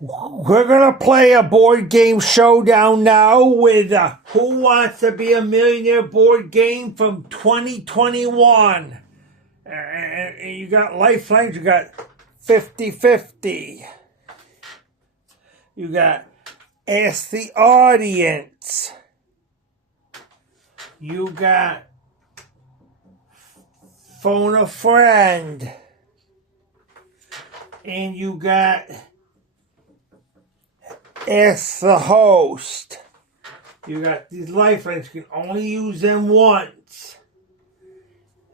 We're going to play a board game showdown now with Who Wants to Be a Millionaire board game from 2021. And you got lifelines, you got 50-50. You got Ask the Audience. You got Phone a Friend. And you got Ask the Host. You got these lifelines. You can only use them once.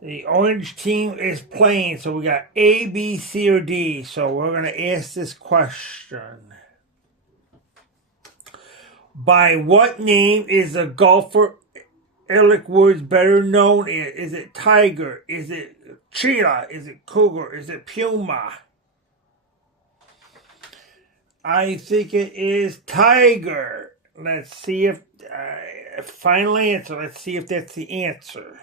The orange team is playing, so we got A, B, C, or D. So we're going to ask this question. By what name is the golfer Eric Woods better known as? Is it Tiger? Is it Cheetah? Is it Cougar? Is it Puma? I think it is Tiger. Let's see if final answer. Let's see if that's the answer.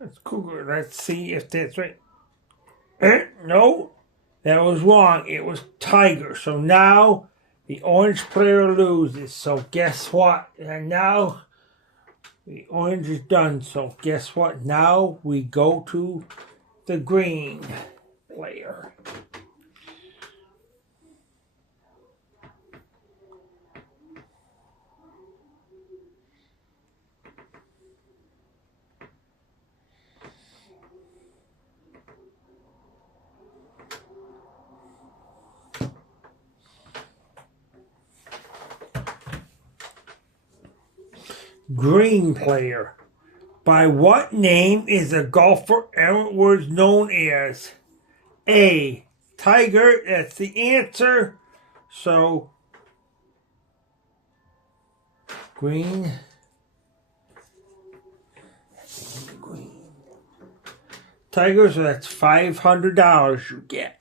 That's Cougar. Let's see if that's right. No, that was wrong. It was Tiger. So now the orange player loses. So guess what? And now the orange is done. So guess what? Now we go to the green player. Green player. By what name is the golfer Eric Woods known as? A, Tiger. That's the answer. So, green. Tiger, so that's $500 you get.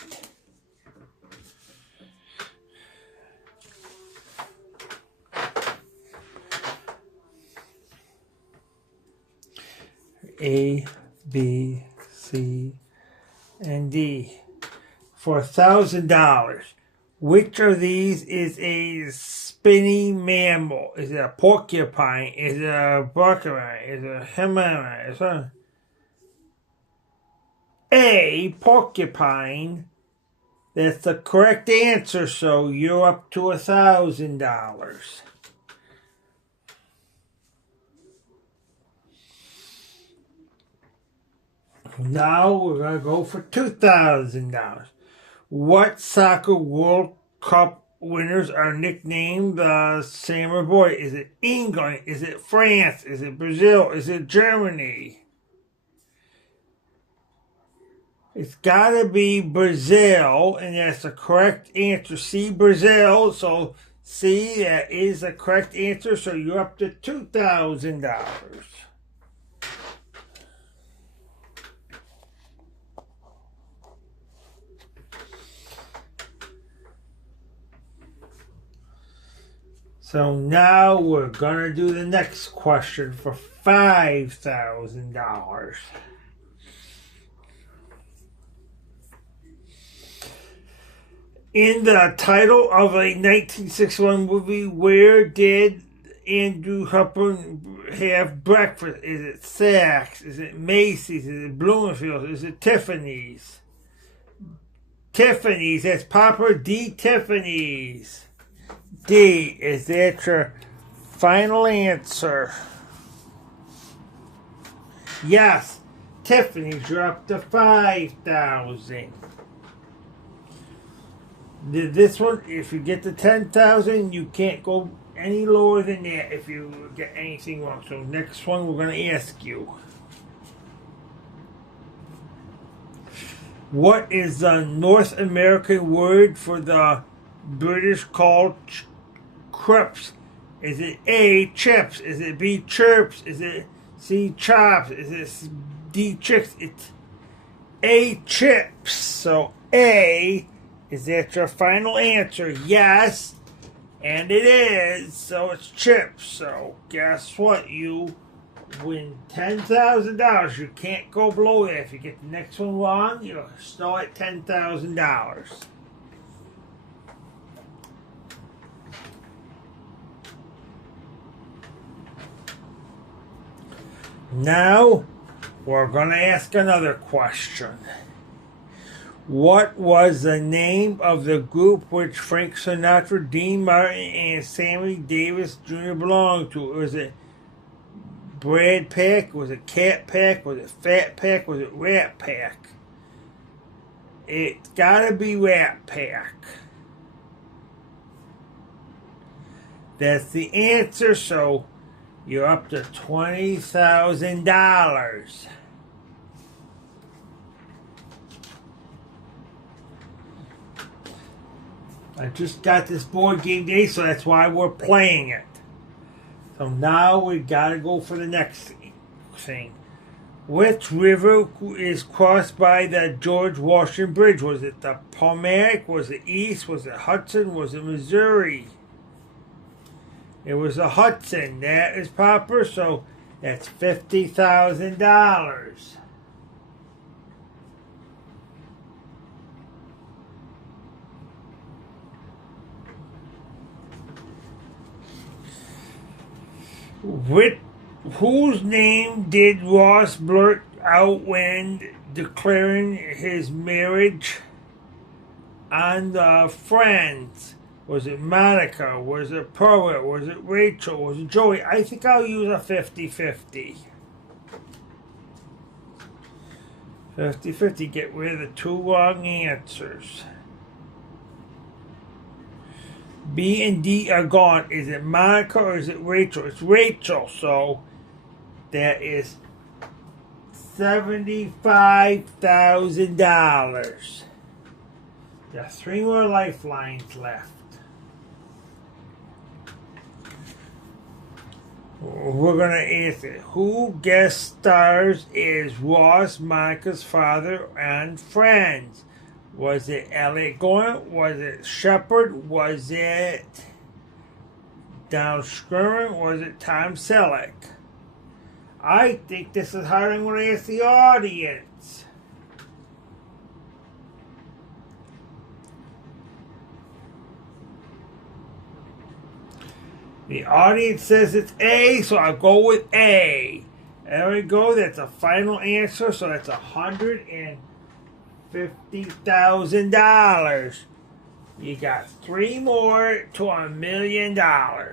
A, B, C, and D for $1,000. Which of these is a spinning mammal? Is it a porcupine? Is it a buckaroo? Is it a Himalayan? Is it A, porcupine? That's the correct answer, so you're up to $1,000. Now we're going to go for $2,000. What soccer World Cup winners are nicknamed the Samurai Boy? Is it England? Is it France? Is it Brazil? Is it Germany? It's got to be Brazil, and that's the correct answer. C, Brazil. So C, that is the correct answer. So you're up to $2,000. So now we're gonna do the next question for $5,000. In the title of a 1961 movie, where did Andrew Hepburn have breakfast? Is it Saks? Is it Macy's? Is it Bloomfield? Is it Tiffany's? Tiffany's. That's proper. D. Tiffany's. D. Is that your final answer? Yes. Tiffany's. You're up to 5,000. This one, if you get to 10,000, you can't go any lower than that if you get anything wrong. So next one, we're going to ask you. What is the North American word for the British called crisps? Is it A, chips? Is it B, chirps? Is it C, chops? Is it D, chicks? It's A, chips. So A, is that your final answer? Yes. And it is. So it's chips. So guess what? You win $10,000. You can't go below that. If you get the next one wrong, you're still at $10,000. Now, we're going to ask another question. What was the name of the group which Frank Sinatra, Dean Martin, and Sammy Davis Jr. belonged to? Was it Brad Pack? Was it Cat Pack? Was it Fat Pack? Was it Rat Pack? It's gotta be Rat Pack. That's the answer, so you're up to $20,000. I just got this board game day, so that's why we're playing it. So now we gotta go for the next thing. Which river is crossed by the George Washington Bridge? Was it the Potomac? Was it East? Was it Hudson? Was it Missouri? It was the Hudson. That is proper, so that's $50,000. Whose name did Ross blurt out when declaring his marriage on the Friends? Was it Monica? Was it Pearl? Was it Rachel? Was it Joey? I think I'll use a 50-50. 50-50. Get rid of the two wrong answers. B and D are gone. Is it Monica or is it Rachel? It's Rachel, so that is $75,000. There's 3 more lifelines left. We're going to answer. Who guest stars as Ross, Monica's father on Friends? Was it Elliot Gould? Was it Shepard? Was it Donald Sherman? Was it Tom Selleck? I think this is hard. I'm going to ask the audience. The audience says it's A, so I'll go with A. There we go. That's a final answer. So that's $150,000. You got 3 more to $1 million. Now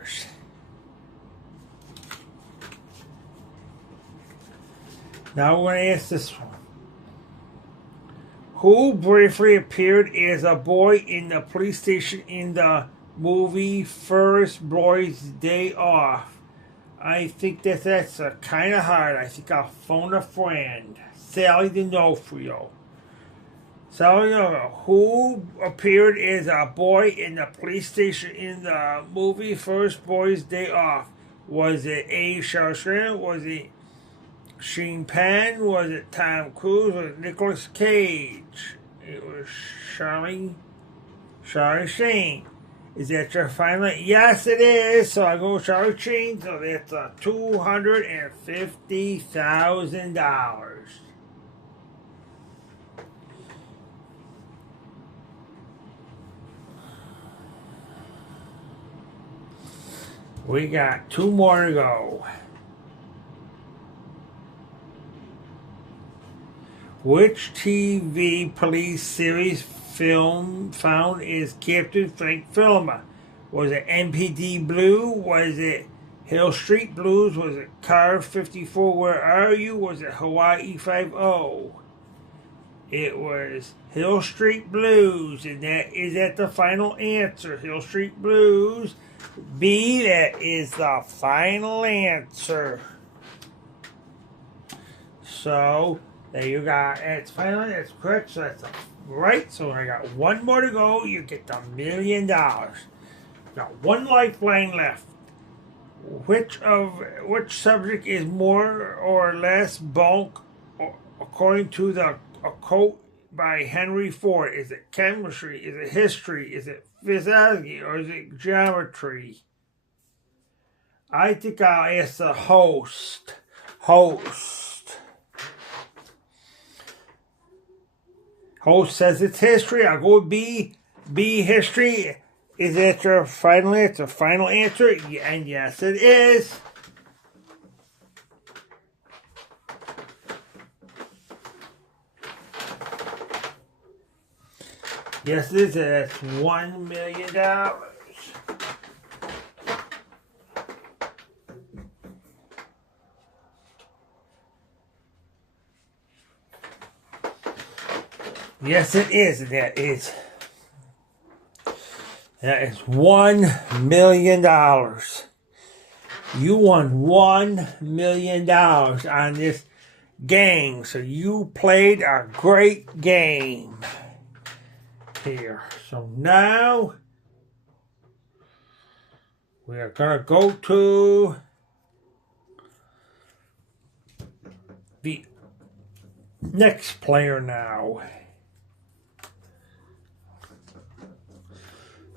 we're going to ask this one. Who briefly appeared as a boy in the police station in the movie First Boys Day Off? I think that's kind of hard. I think I'll phone a friend. Sally D'Onofrio. Sally D'Onofrio. Who appeared as a boy in the police station in the movie First Boys Day Off? Was it A. Shawshank? Was it Sean Penn? Was it Tom Cruise? Was it Nicolas Cage? It was Charlie Sheen. Is that your final? Yes, it is. So I go Charlie Chain. So that's $250,000. We got 2 more to go. Which TV police series film found is Captain Frank Filmer? Was it NPD Blue? Was it Hill Street Blues? Was it Car 54 Where Are You? Was it Hawaii 5-0? It was Hill Street Blues, and that is the final answer. Hill Street Blues. B, that is the final answer. So, there you got. It's final. That's correct. So that's right. So I got 1 more to go. You get the $1 million. Got 1 lifeline left. Which subject is more or less bulk, according to a quote by Henry Ford? Is it chemistry? Is it history? Is it physiology? Or is it geometry? I think I'll ask the host. Host says it's history. I'll go with B. B, history. Is that your final answer? Final answer? And yes, it is. Yes, it is. That's $1 million. Yes, it is. That is $1 million. You won $1 million on this game. So you played a great game here. So now we are going to go to the next player now.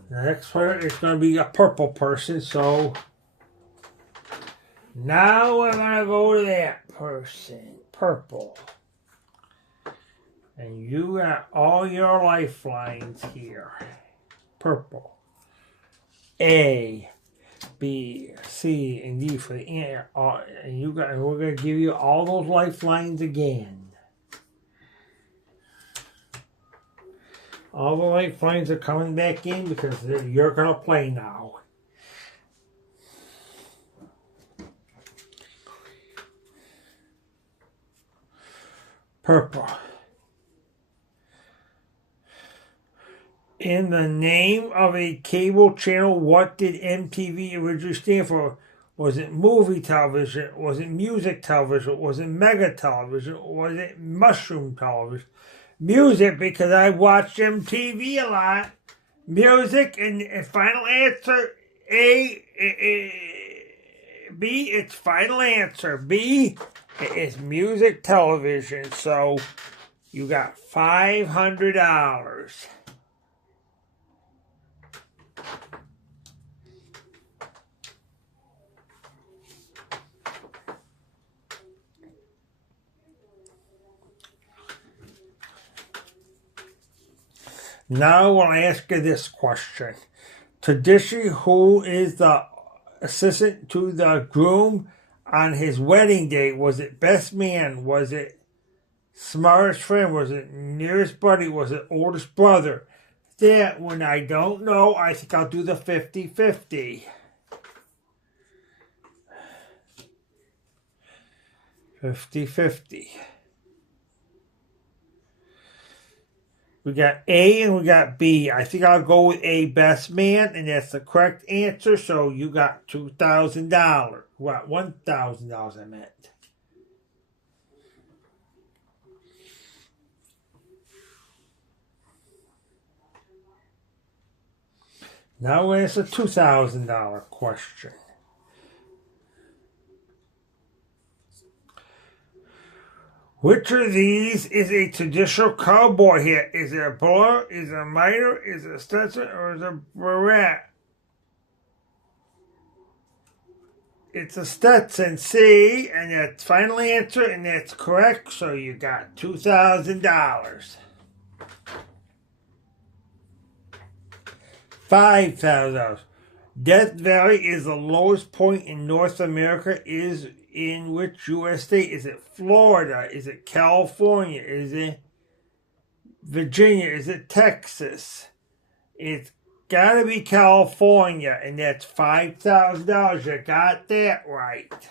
The next player is going to be a purple person, so now we're going to go to that person, purple. And you got all your lifelines here. Purple. A, B, C, and D for the answer. And we're going to give you all those lifelines again. All the lifelines are coming back in because you're going to play now. Purple. In the name of a cable channel, what did MTV originally stand for? Was it movie television? Was it music television? Was it mega television? Was it mushroom television? Music, because I watched MTV a lot. Music, and final answer A, B, it's final answer. B, it is music television. So you got $500. Now we'll ask you this question. Traditionally, who is the assistant to the groom on his wedding day? Was it best man? Was it smartest friend? Was it nearest buddy? Was it oldest brother? That one I don't know. I think I'll do the 50-50. 50-50. We got A and we got B. I think I'll go with A, best man, and that's the correct answer. So you got $2,000. What? $1,000 I meant. Now we'll answer a $2,000 question. Which of these is a traditional cowboy hat? Is it a bowler? Is it a miter? Is it a Stetson? Or is it a beret? It's a Stetson, C, and that's final answer, and that's correct, so you got $2,000. $5,000. Death Valley is the lowest point in North America. Is in which U.S. state? Is it Florida? Is it California? Is it Virginia? Is it Texas? It's got to be California, and that's $5,000. You got that right.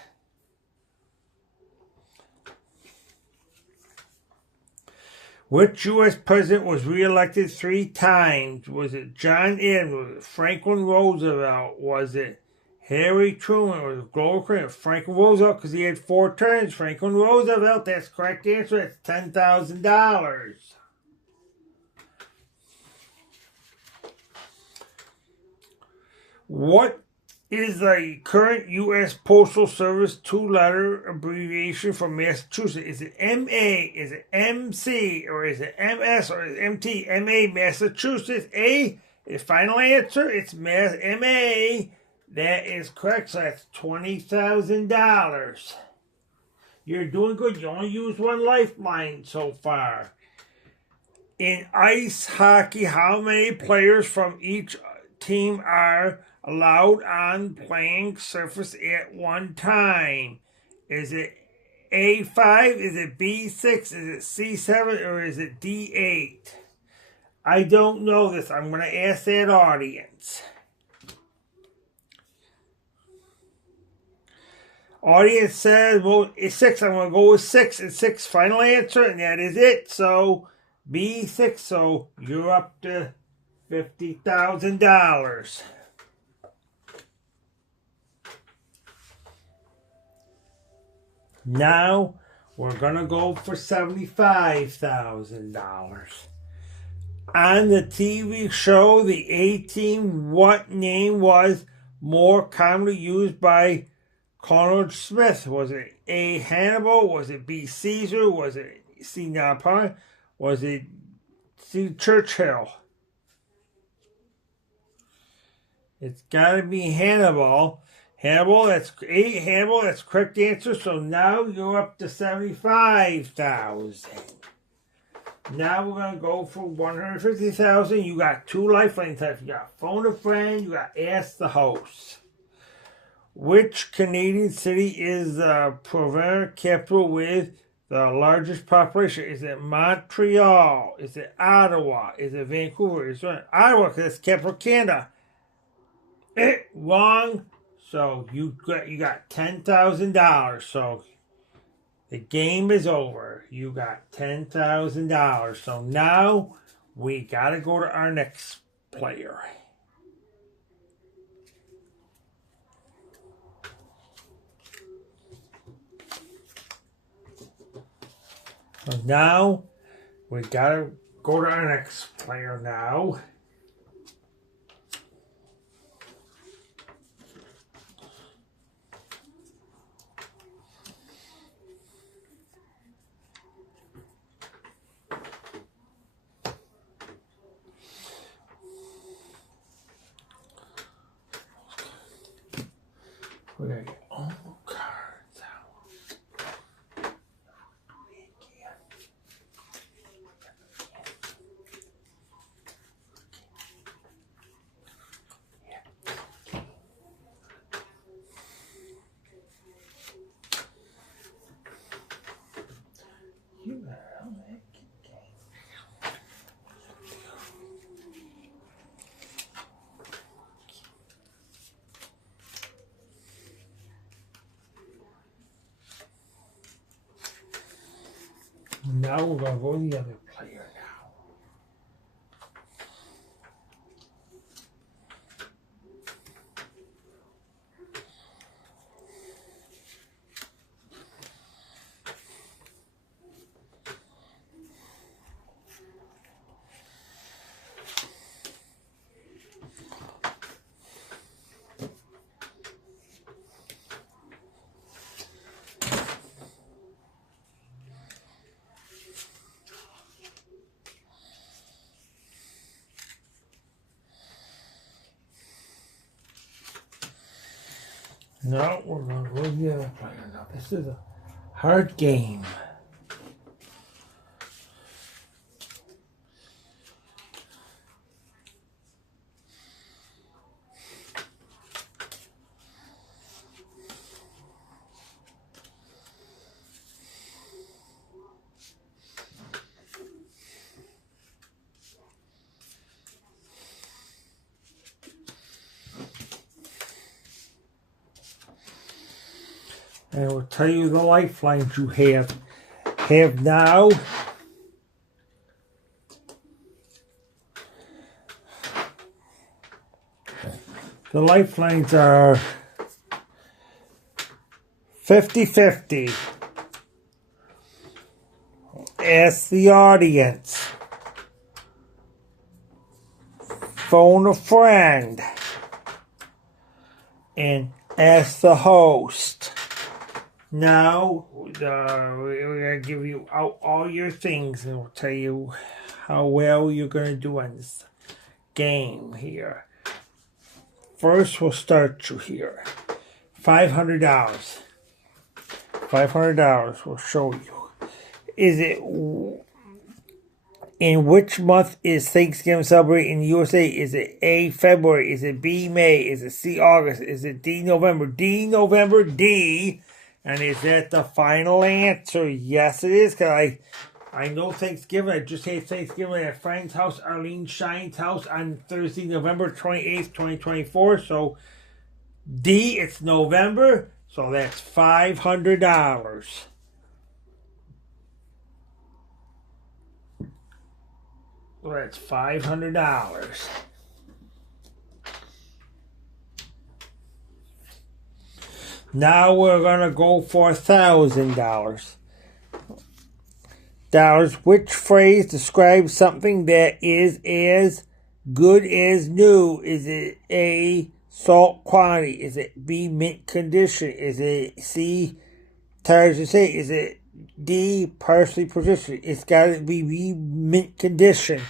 Which U.S. president was reelected 3 times? Was it John Adams? Was it Franklin Roosevelt? Was it Harry Truman? Was it Grover Cleveland? Franklin Roosevelt, because he had 4 terms. Franklin Roosevelt, that's the correct answer. That's $10,000. What is the current U.S. Postal Service 2-letter abbreviation for Massachusetts? Is it M.A., is it M.C., or is it M.S., or is it M.T.? M.A., Massachusetts. A is final answer. It's M.A. That is correct, so that's $20,000. You're doing good. You only used 1 lifeline so far. In ice hockey, how many players from each team are allowed on playing surface at one time? Is it A5? Is it B6? Is it C7? Or is it D8? I don't know this. I'm going to ask that audience. Audience says, well, it's 6. I'm going to go with 6. It's 6 final answer, and that is it. So, B6. So, you're up to $50,000. Now, we're going to go for $75,000. On the TV show, the A-Team, what name was more commonly used by Colonel Smith? Was it A. Hannibal? Was it B. Caesar? Was it C. Napoleon? Was it C. Churchill? It's got to be Hannibal. Hannibal, that's A. Hannibal, that's correct answer. So now you're up to $75,000. Now we're going to go for $150,000. You got 2 lifeline types. You got phone a friend. You got ask the host. Which Canadian city is the provincial capital with the largest population? Is it Montreal? Is it Ottawa? Is it Vancouver? Is it Ottawa? Because it's capital of Canada. Wrong. So you got $10,000. So the game is over. You got $10,000. So now we got to go to our next player. So now we got to go to our next player now. We're going to get all the cards out. You got all that game. Now we're going to go to the other player now. No, we're going to go to the other player. Now, this is a hard game. And I will tell you the lifelines you have now. The lifelines are 50-50. Ask the audience. Phone a friend. And ask the host. Now, we're going to give you out all your things and we'll tell you how well you're going to do on this game here. First, we'll start you here. $500. $500 will show you. Is it in which month is Thanksgiving celebrated in the USA? Is it A, February? Is it B, May? Is it C, August? Is it D, November? D, November, D. And is that the final answer? Yes, it is. Because I know Thanksgiving. I just had Thanksgiving at Frank's house, Arlene Shine's house on Thursday, November 28th, 2024. So D, it's November. So that's $500. So that's $500. Now we're going to go for $1,000. Which phrase describes something that is as good as new? Is it A, salt quantity? Is it B, mint condition? Is it C, tired to say? Is it D, partially position? It's got to be B, mint condition.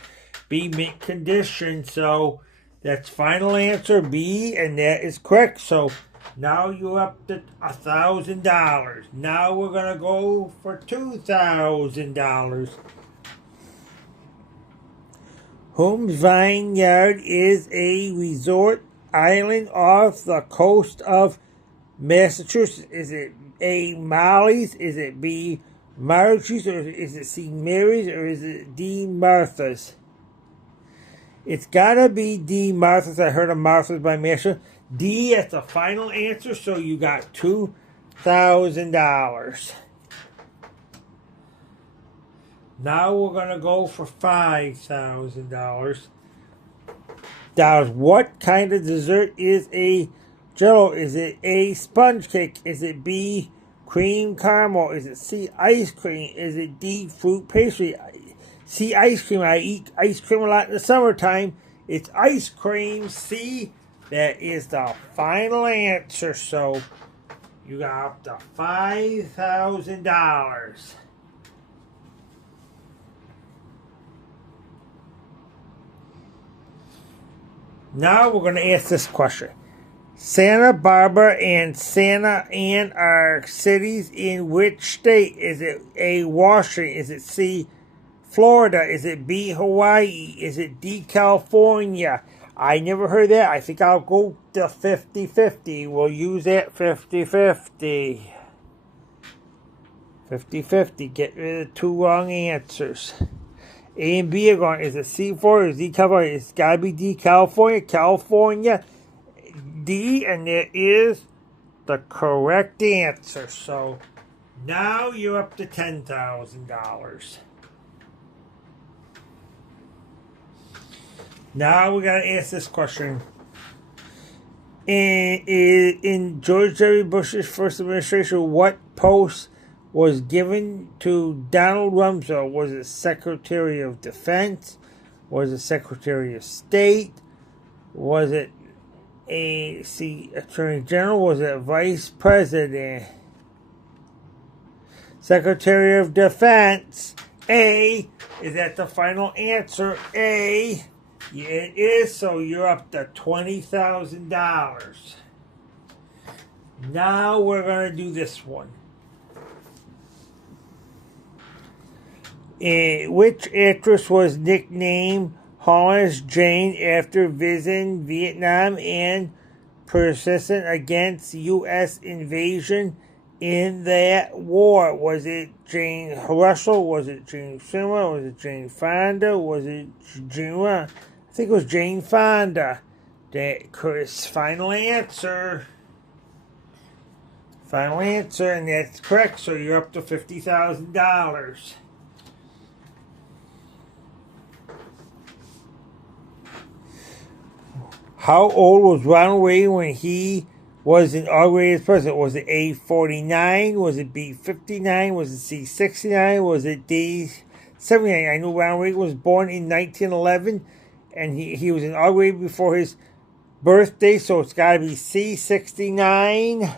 B, mint condition. So that's final answer B, and that is correct. So now you're up to $1,000. Now we're going to go for $2,000. Whose Vineyard is a resort island off the coast of Massachusetts? Is it A, Molly's? Is it B, Margie's? Or is it C, Mary's? Or is it D, Martha's? It's got to be D, Martha's. I heard of Martha's by Massachusetts. D is the final answer, so you got $2,000. Now we're going to go for $5,000. What kind of dessert is a Jello? Is it A, sponge cake? Is it B, cream caramel? Is it C, ice cream? Is it D, fruit pastry? C, ice cream. I eat ice cream a lot in the summertime. It's ice cream. C, that is the final answer. So you got up to $5,000. Now we're going to ask this question. Santa Barbara and Santa Ana are cities in which state? Is it A, Washington? Is it C, Florida? Is it B, Hawaii? Is it D, California? I never heard that. I think I'll go to 50-50. We'll use that 50-50. 50-50. Get rid of two wrong answers. A and B are going. Is it C, Florida? Or is D, California? It's got to be D, California. California, D, and it is the correct answer. So now you're up to $10,000. Now we're going to ask this question. In George W. Bush's first administration, what post was given to Donald Rumsfeld? Was it Secretary of Defense? Was it Secretary of State? Was it Attorney General? Was it Vice President? Secretary of Defense. A. Is that the final answer? A. Yeah, it is, so you're up to $20,000. Now we're going to do this one. Which actress was nicknamed Hollis Jane after visiting Vietnam and persistent against U.S. invasion in that war? Was it Jane Russell? Was it Jane Seymour? Was it Jane Fonda? Was it Jane? I think it was Jane Fonda. That Chris' final answer. Final answer, and that's correct. So you're up to $50,000. How old was Ronald Reagan when he was inaugurated as president? Was it A, 49? Was it B, 59? Was it C, 69? Was it D, 79? I know Ronald Reagan was born in 1911, and he was inaugurated before his birthday, so it's got to be C, 69.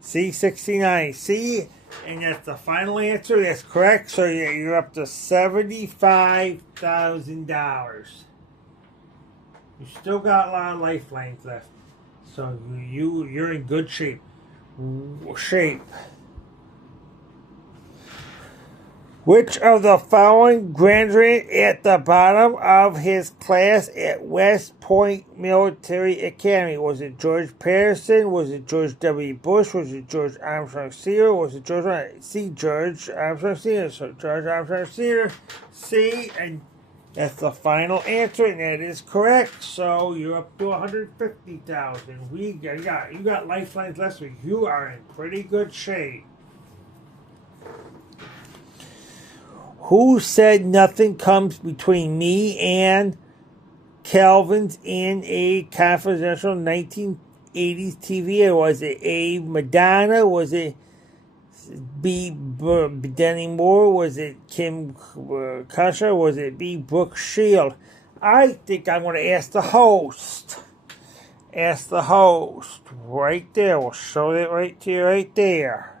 C, 69. C, and that's the final answer. That's correct. So you're up to $75,000. You still got a lot of lifelines left, so you're in good shape. Which of the following graduated at the bottom of his class at West Point Military Academy? Was it George Patterson? Was it George W. Bush? Was it George Armstrong Sr.? Was it George Armstrong Sr.? So George Armstrong Sr. C, and that's the final answer, and that is correct. So you're up to $150,000. You got lifelines last week. You are in pretty good shape. Who said nothing comes between me and Calvin's in a confidential 1980s TV? Was it A, Madonna? Was it B, Denny Moore? Was it Kim Kasha? Was it B, Brooke Shield? I think I'm going to ask the host. Ask the host. Right there. We'll show that right to you right there.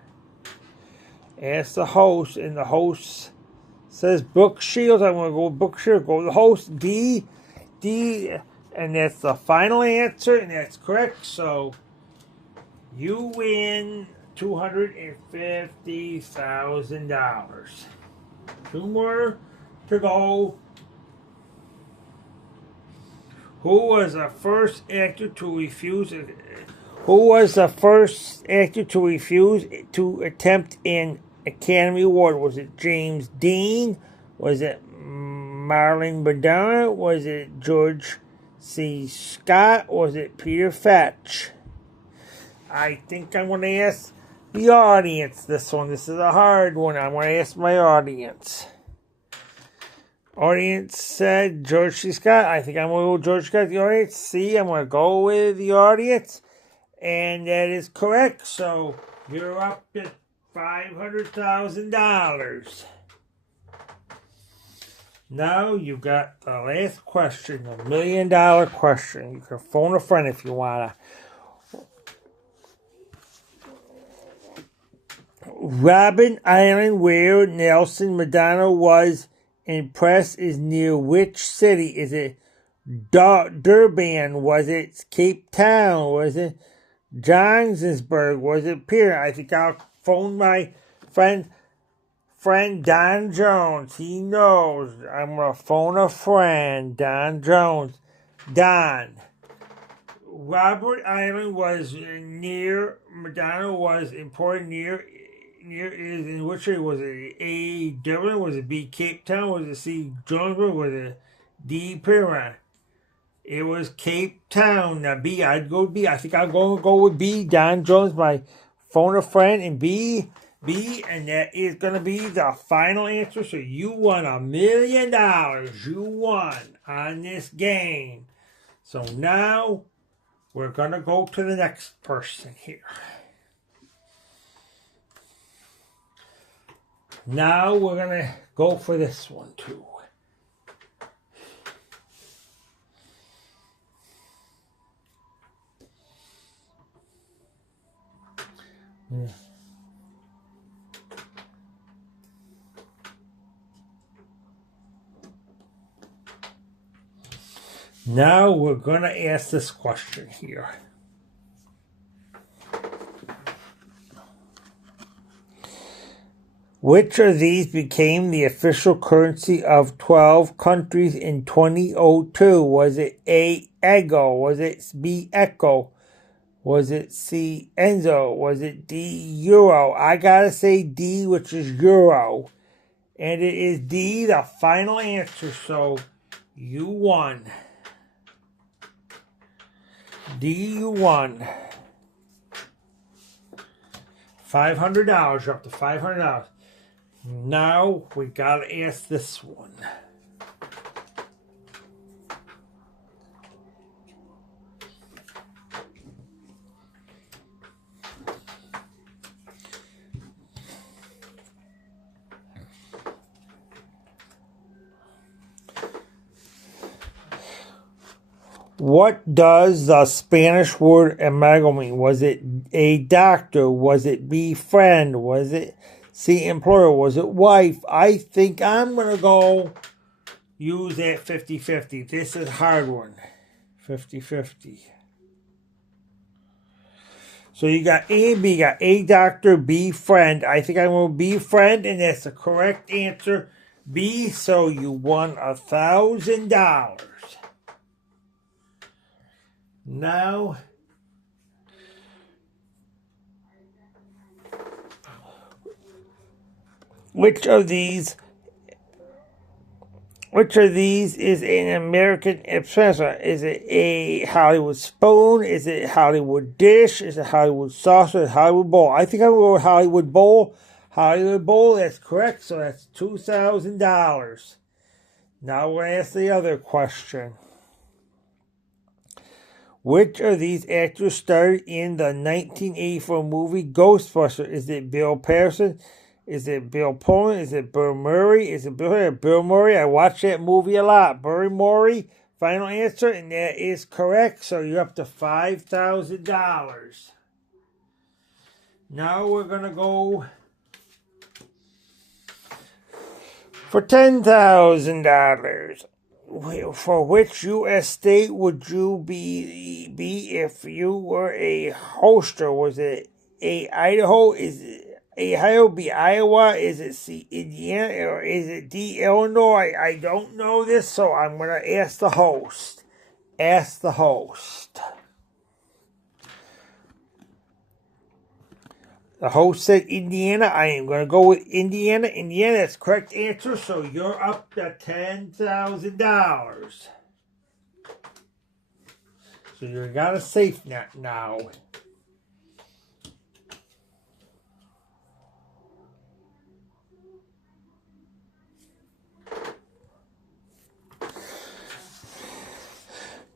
Ask the host, and the host says Brooke Shields. I'm going to go with Brooke Shields. Go with the host, D, and that's the final answer, and that's correct. So you win $250,000. Two more to go. Who was the first actor to refuse? Who was the first actor to refuse to attempt an Academy Award? Was it James Dean? Was it Marlon Brando? Was it George C. Scott? Was it Peter Fetch? I think I'm going to ask the audience this one. This is a hard one. I'm going to ask my audience. Audience said George C. Scott. I think I'm going to go with George Scott. The audience, C, I'm going to go with the audience. And that is correct. So you're up to $500,000. Now you got the last question, the $1 million question. You can phone a friend if you want to. Robben Island, where Nelson Mandela was impressed, is near which city? Is it Durban? Was it Cape Town? Was it Johannesburg? Was it Pierre? I think I'll phone my friend Don Jones. He knows. I'm going to phone a friend, Don Jones. Don. Robben Island was near, Madonna was important near is in which area? Was it A, Dublin? Was it B, Cape Town? Was it C, Johannesburg? Was it D, Pierre? It was Cape Town. Now B, I'd go with B. I think I'm going to go with B, Don Jones, my phone a friend, and B, and that is going to be the final answer. So you won $1 million. You won on this game. So now we're going to go to the next person here. Now we're going to go for this one too. Yeah. Now we're going to ask this question here. Which of these became the official currency of 12 countries in 2002? Was it A, Ego? Was it B, Echo? Was it C, Enzo? Was it D, Euro? I gotta say D, which is Euro. And it is D, the final answer. So you won. D, you won. $500. You're up to $500. Now we gotta ask this one. What does the Spanish word amigo mean? Was it A, doctor? Was it B, friend? Was it C, employer? Was it wife? I think I'm going to go use that 50-50. This is a hard one. 50-50. So you got A and B. You got A, doctor, B, friend. I think I'm going to be friend, and that's the correct answer. B, so you won $1,000. Now, which of these is an American espresso? Is it a Hollywood spoon? Is it Hollywood dish? Is it Hollywood saucer? Hollywood bowl? I think I'm going to go with Hollywood bowl. Hollywood bowl, that's correct. So that's $2,000. Now we're going to ask the other question. Which of these actors starred in the 1984 movie Ghostbusters? Is it Bill Paxton? Is it Bill Pullman? Is it Bill Murray? Is it Bill Murray? I watched that movie a lot. Bill Murray, final answer, and that is correct. So you're up to $5,000. Now we're going to go for $10,000. For which U.S. state would you be if you were a hoster? Was it A, Idaho? Is it A, Ohio? B, Iowa? Is it C, Indiana? Or is it D, Illinois? I don't know this, so I'm going to ask the host. Ask the host. The host said Indiana. I am going to go with Indiana. Indiana, that's the correct answer. So you're up to $10,000. So you got a safe net now.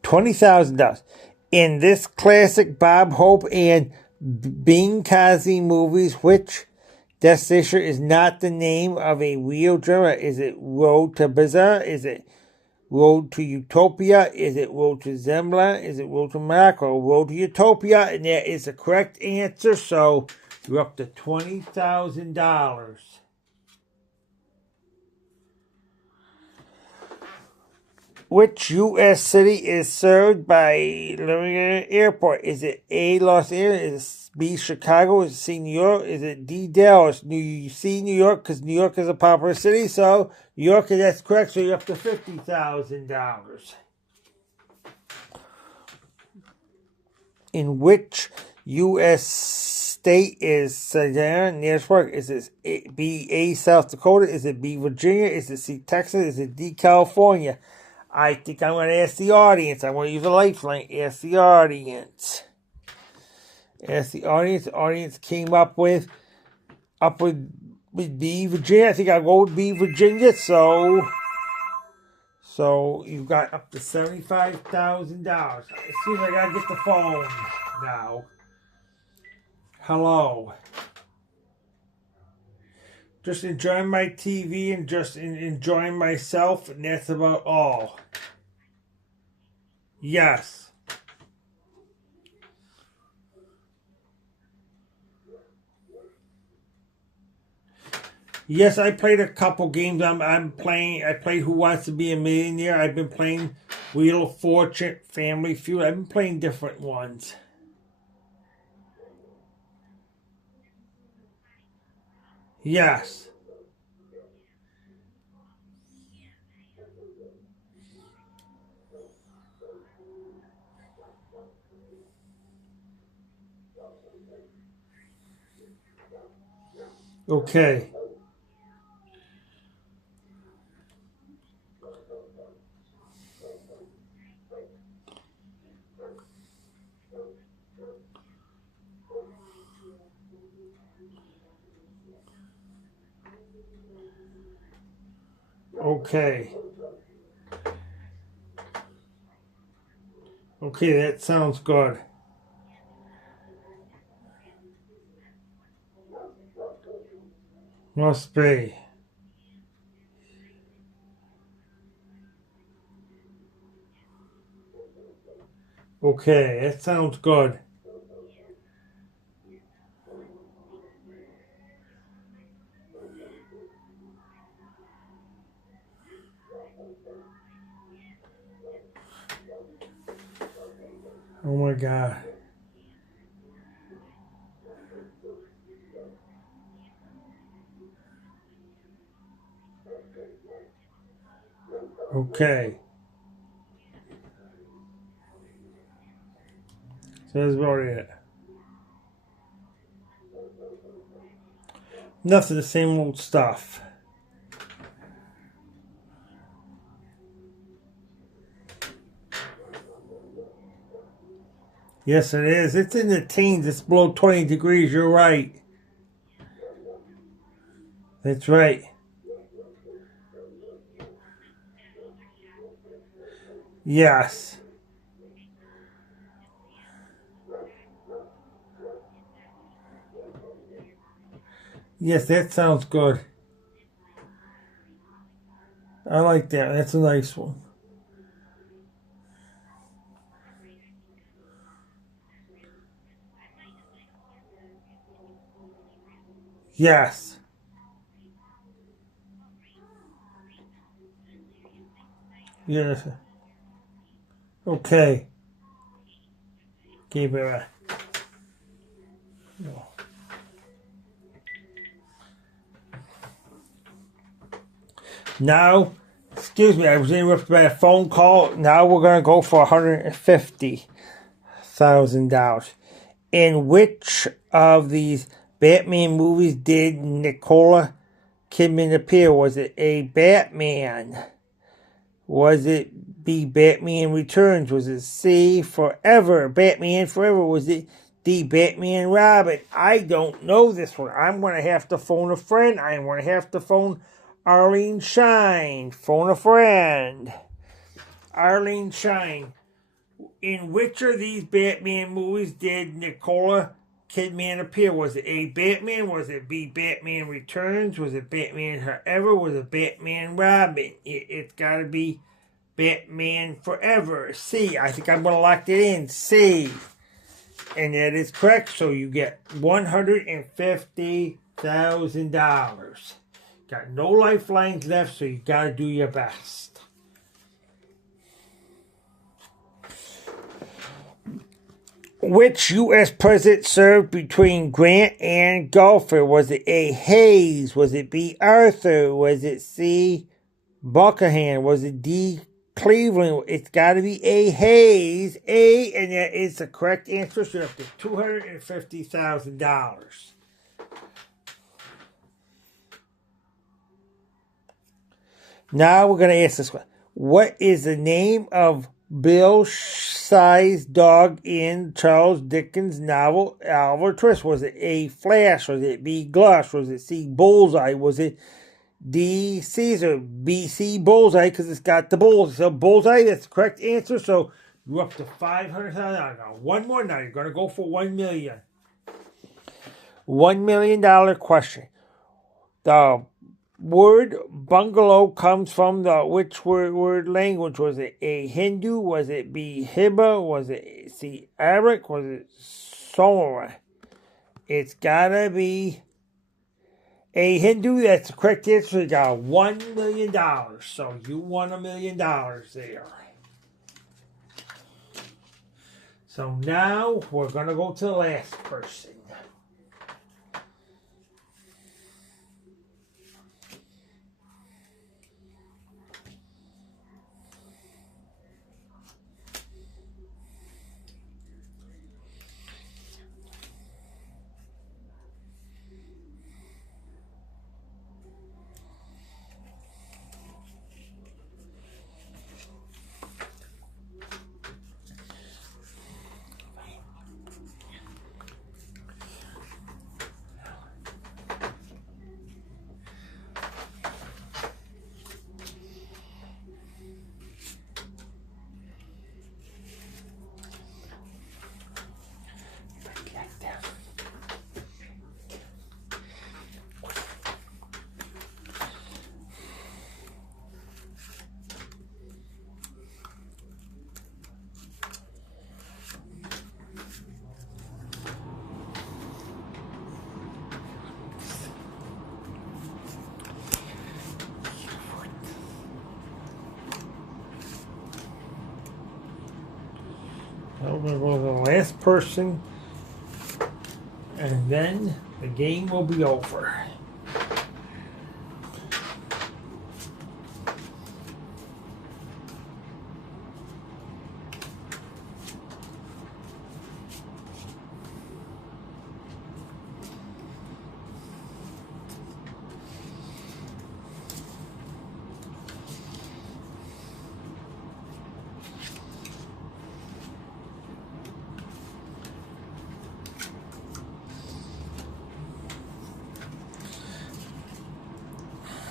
$20,000. In this classic Bob Hope and Bing Cosby movies, which destination is not the name of a real drama? Is it Road to Bazaar? Is it Road to Utopia? Is it Road to Zembla? Is it Road to Morocco? Road to Utopia, and that is the correct answer. So you're up to $20,000. Which U.S. city is served by Millionaire Airport? Is it A, Los Angeles? Is it B, Chicago? Is it C, New York? Is it D, Dallas? You see New York because New York is a popular city. So New York, that's correct. So you're up to $50,000. In which U.S. state is Showdown nearest work? Is it B, A, South Dakota? Is it B, Virginia? Is it C, Texas? Is it D, California? I think I'm going to ask the audience. I'm going to use a lifeline. Ask the audience. Ask the audience. The audience came up with B, Virginia. I think I'll go with B, Virginia. So you've got up to $75,000. As soon as I got to get the phone now. Hello. Just enjoying my TV and just enjoying myself, and that's about all. Yes. Yes, I played a couple games. I played Who Wants to Be a Millionaire. I've been playing Wheel of Fortune, Family Feud. I've been playing different ones. Yes. Okay. Okay. Okay, that sounds good. Must be. Okay, that sounds good. Oh my God. Okay. So that's about it. Nothing, the same old stuff. Yes, it is. It's in the teens. It's below 20 degrees. You're right. That's right. Yes. Yes, that sounds good. I like that. That's a nice one. Yes. Yes. Okay. Keep it right. Now, excuse me, I was interrupted by a phone call. Now we're going to go for $150,000. In which of these Batman movies did Nicole Kidman appear? Was it A, Batman? Was it B, Batman Returns? Was it C, Forever? Batman Forever? Was it D, Batman Robin? I don't know this one. I'm going to have to phone a friend. I'm going to have to phone Arlene Shine. Phone a friend. Arlene Shine. In which of these Batman movies did Nicole Kidman appear? Was it A, Batman? Was it B, Batman Returns? Was it Batman Forever? Was it Batman Robin? It's got to be Batman Forever. C. I think I'm going to lock it in. C. And that is correct. So you get $150,000. Got no lifelines left, so you got to do your best. Which U.S. president served between Grant and Gulfer? Was it A, Hayes? Was it B, Arthur? Was it C, Buckingham? Was it D, Cleveland? It's got to be A, Hayes. A, and that is the correct answer. So you're up to $250,000. Now we're going to ask this one. What is the name of Bill-sized dog in Charles Dickens' novel Oliver Twist? Was it A, Flash? Was it B, Glush? Was it C, Bullseye? Was it D, Caesar? B, C, Bullseye, because it's got the bulls. So Bullseye, that's the correct answer. So you're up to $500,000. Now one more. Now you're going to go for $1 million. $1 million question. The word bungalow comes from the which word language? Was it A, Hindu? Was it B, Hibba? Was it C, Arabic? Was it Somali? It's gotta be A, Hindu. That's the correct answer. You got $1 million. So you won $1 million there. So now we're gonna go to the last person. So we're going to go to the last person, and then the game will be over.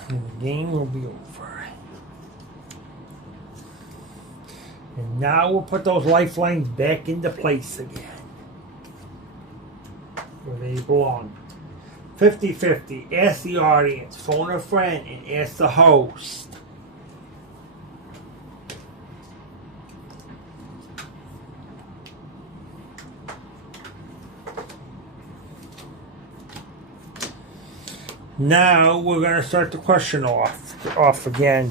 And the game will be over. And now we'll put those lifelines back into place again, where they belong. 50-50. Ask the audience, phone a friend, and ask the host. Now we're going to start the question off again.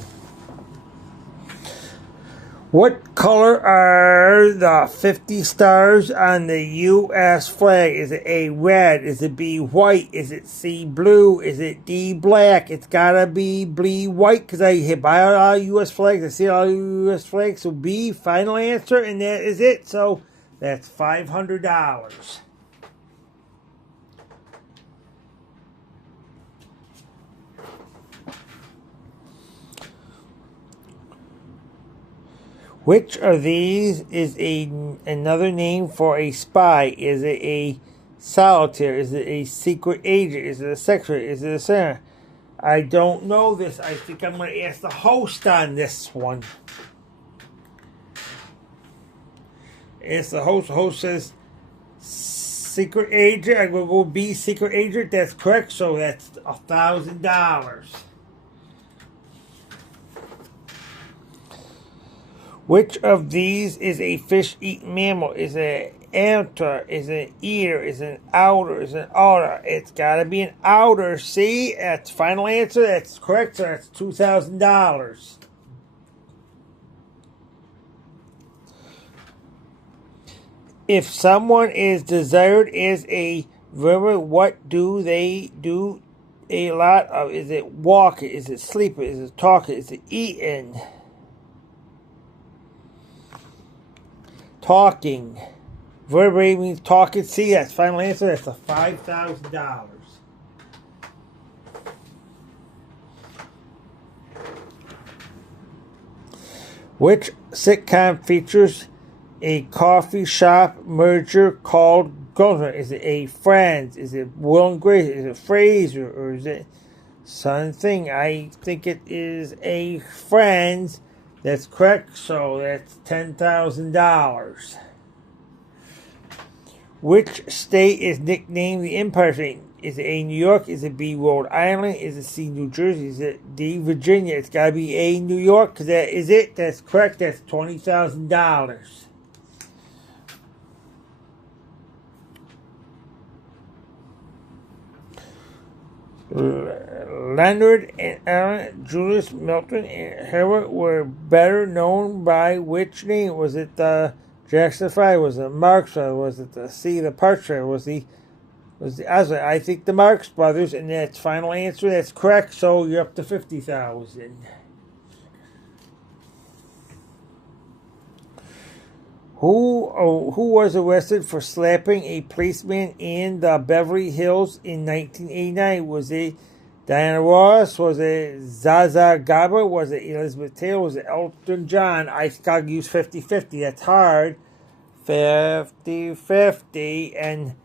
What color are the 50 stars on the U.S. flag? Is it A, red? Is it B, white? Is it C, blue? Is it D, black? It's got to be B, white, because I buy all U.S. flags. I see all U.S. flags. So B, final answer, and that is it. So that's $500. Which of these is another name for a spy? Is it a solitaire? Is it a secret agent? Is it a secretary? Is it a senator? I don't know this. I think I'm going to ask the host on this one. Ask the host. The host says secret agent. I will go B, secret agent. That's correct. So that's $1,000. Which of these is a fish-eating mammal? Is it an anter? Is it an eater? Is it an outer? Is it an otter? It's got to be an outer. See? That's the final answer. That's correct, so that's $2,000. If someone is desired as a verb, what do they do a lot of? Is it walking? Is it sleeping? Is it talking? Is it eating? Talking. Vertebrae means talking. See, that's final answer. That's a $5,000. Which sitcom features a coffee shop merger called Golden? Is it a Friends? Is it Will and Grace? Is it Frasier? Or is it something? I think it is a Friends. That's correct, so that's $10,000. Which state is nicknamed the Empire State? Is it A, New York? Is it B, Rhode Island? Is it C, New Jersey? Is it D, Virginia? It's got to be A, New York, because that is it. That's correct. That's $20,000. Leonard and Ellen, Julius, Milton, and Herbert were better known by which name? Was it the Jackson 5? Was it Marx? Was it the C, the Partridge? Was the I think the Marx Brothers, and that's final answer. That's correct. So you're up to $50,000. Who was arrested for slapping a policeman in the Beverly Hills in 1989? Was it Diana Ross? Was it Zaza Gabba? Was it Elizabeth Taylor? Was it Elton John? I gotta use 50-50. That's hard. 50-50 and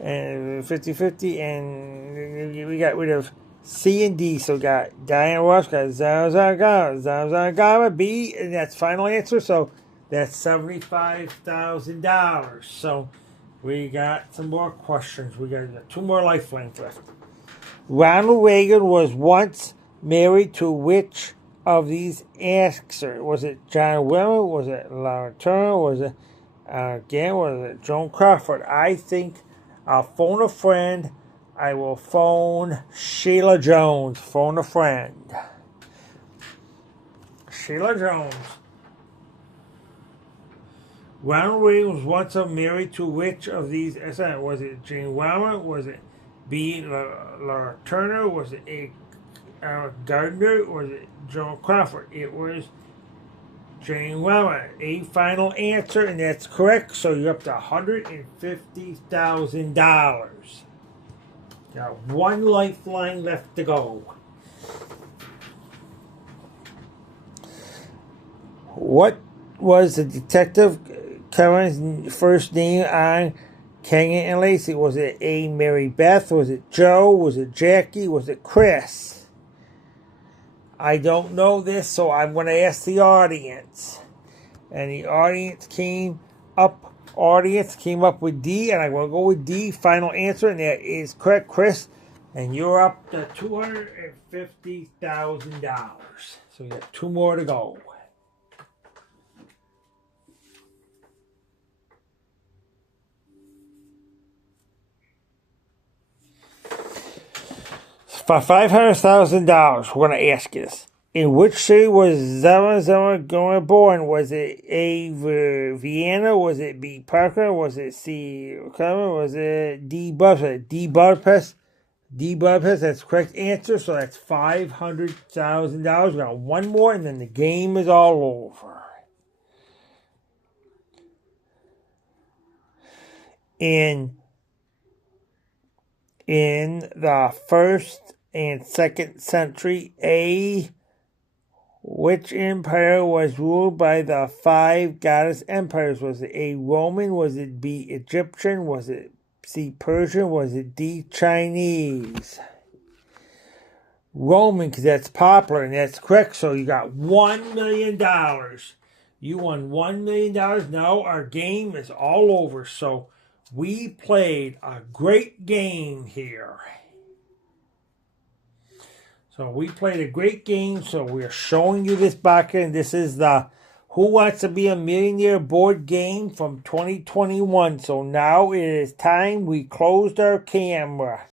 50-50, and we got rid of C and D, so we got Diana Ross, got Zaza Gabba, B, and that's final answer, so that's $75,000. So we got some more questions. We got 2 more lifelines left. Ronald Reagan was once married to which of these actors? Was it John Wayne? Was it Laura Turner? Was it was it Joan Crawford? I think I'll phone a friend. I will phone Sheila Jones. Phone a friend. Sheila Jones. Ronald Reagan was once married to which of these? Was it Jane Warren? Was it B. Laura Turner? Was it A. Gardner? Or was it Joan Crawford? It was Jane Warren. A final answer, and that's correct. So you're up to $150,000. Got one lifeline left to go. What was the detective Kevin's first name on Kenyon and Lacey? Was it A. Mary Beth? Was it Joe? Was it Jackie? Was it Chris? I don't know this, so I'm going to ask the audience. And the audience came up with D, and I'm going to go with D. Final answer, and that is correct, Chris. And you're up to $250,000. So you got two more to go. For $500,000, we're going to ask you this. In which city was Zama born? Was it A. Vienna? Was it B. Parker? Was it C. Clement? Was it D. Budapest? D. Budapest. D. Budapest. That's the correct answer. So that's $500,000. We got one more, and then the game is all over. In the 1st and 2nd century, which empire was ruled by the 5 goddess empires? Was it A. Roman? Was it B. Egyptian? Was it C. Persian? Was it D. Chinese? Roman, because that's popular, and that's correct. So you got $1 million. You won $1 million. Now our game is all over. So we played a great game here. So we played a great game. So we're showing you this back here. And this is the Who Wants to Be a Millionaire board game from 2021. So now it is time we closed our camera.